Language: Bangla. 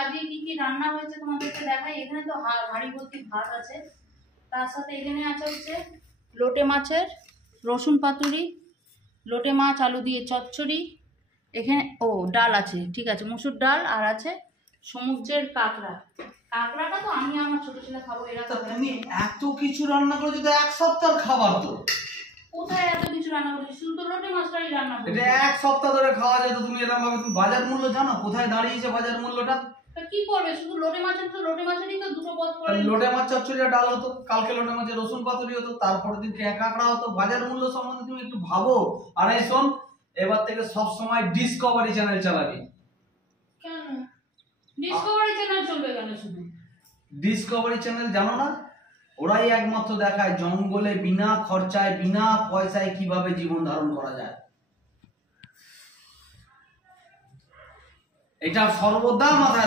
আজকে কি কি রান্না হয়েছে তোমাদেরকে দেখাই। এখানে তো হাঁড়ি ভর্তি ভাত আছে, তার সাথে এখানে আছে হচ্ছে লোটে মাছের রসুন পাতুরি, লোটে মাছ আলু দিয়ে চচ্চড়ি, এখানে ডাল আছে, ঠিক আছে, মুসুর ডাল, আর আছে সমুদ্রের কাঁকড়া। কাঁকড়াটা তো আমি আমার ছোট ছেলে খাবো, এরা তো। তুমি এত কিছু রান্না করেছো তো এক সপ্তাহের খাবার তো। কোথায় এত কিছু রান্না করেছি? শুধু তো লোটে মাছটাই রান্না করেছি। এটা এক সপ্তাহ ধরে খাওয়া যায় তো তুমি এরকম ভাবে। তুমি বাজার মূল্য জানো কোথায় দাঁড়িয়েছে বাজার মূল্যটা? কি করবে, শুধু লোটে মাছেরই তো দুটো পদ করে। লোটে মাছ চচ্চড়ি ডাল হতো, কালকে লোটে মাছের রসুন পাতুরি হতো, তারপরের দিন কাঁকড়া হতো। বাজার মূল্য সম্বন্ধে তুমি একটু ভাবো। আর এই শোন, এবার থেকে সব সময় ডিসকভারি চ্যানেল চালাবি। কেন ডিসকভারি চ্যানেল চলবে কেন? শুধু ডিসকভারি চ্যানেল জানো না? ওরাই একমাত্র দেখায় জঙ্গলে বিনা খরচায় বিনা পয়সায় কিভাবে জীবন ধারণ করা যায়। এটা সর্বদা মাথায়